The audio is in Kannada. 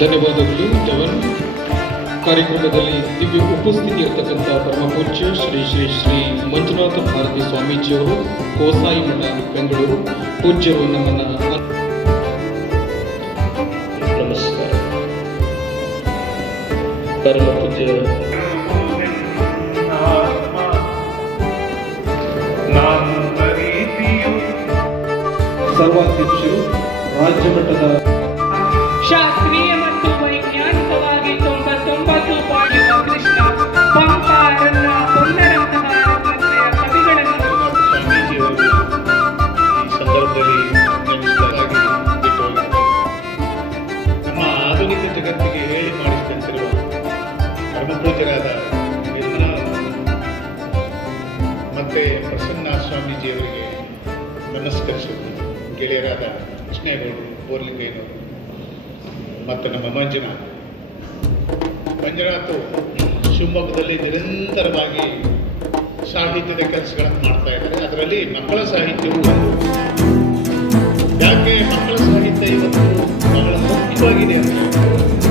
ಧನ್ಯವಾದಗಳು ಜವನ್. ಕಾರ್ಯಕ್ರಮದಲ್ಲಿ ದಿವ್ಯ ಉಪಸ್ಥಿತಿ ಇರತಕ್ಕಂಥ ಪರಮಪೂಜ್ಯ ಶ್ರೀ ಶ್ರೀ ಶ್ರೀ ಮಂಜುನಾಥ ಭಾರತಿ ಸ್ವಾಮೀಜಿಯವರು, ಕೋಸಾಯಿ ಮಠ, ಬೆಂಗಳೂರು. ಪೂಜ್ಯರು ನಮ್ಮನ್ನ ನಮಸ್ಕಾರ. ಪರಮಪೂಜ್ಯ ಸರ್ವಾಧ್ಯಕ್ಷರು, ರಾಜ್ಯ ಮಟ್ಟದ ಶಾಸ್ತ್ರೀಯ ಮತ್ತು ವೈಜ್ಞಾನಿಕವಾಗಿ 99 ಕೃಷ್ಣ ಪಂಪಾರನ್ನ ಕೊಂದರಂತಹ ಕವಿಗಳನ್ನು ಸ್ವಾಮೀಜಿಯವರು ಈ ಸಂದರ್ಭದಲ್ಲಿ ನಮ್ಮ ಆಧುನಿಕ ಜಗತ್ತಿಗೆ ಹೇಳಿ ಮಾಡಿಸಿದಂತಿರುವ ಪರಮಪೂಜ್ಯರಾದ ಮತ್ತೆ ಪ್ರಸನ್ನ ಸ್ವಾಮೀಜಿಯವರಿಗೆ ನಮಸ್ಕರಿಸುವುದು, ಗೆಳೆಯರಾದ ಕೃಷ್ಣೇಗೌಡರು, ಬೋರ್ಲಿಂಗಯ್ಯನವರು ಮತ್ತು ನಮ್ಮ ಮಂಜುನಾಥ್ ಶಿವಮೊಗ್ಗದಲ್ಲಿ ನಿರಂತರವಾಗಿ ಸಾಹಿತ್ಯದ ಕೆಲಸಗಳನ್ನು ಮಾಡ್ತಾ ಇದ್ದಾರೆ. ಅದರಲ್ಲಿ ಮಕ್ಕಳ ಸಾಹಿತ್ಯವು ಒಂದು. ಯಾಕೆ ಮಕ್ಕಳ ಸಾಹಿತ್ಯ ಇವತ್ತು ಬಹಳ ಮುಖ್ಯವಾಗಿದೆ ಅಂದರೆ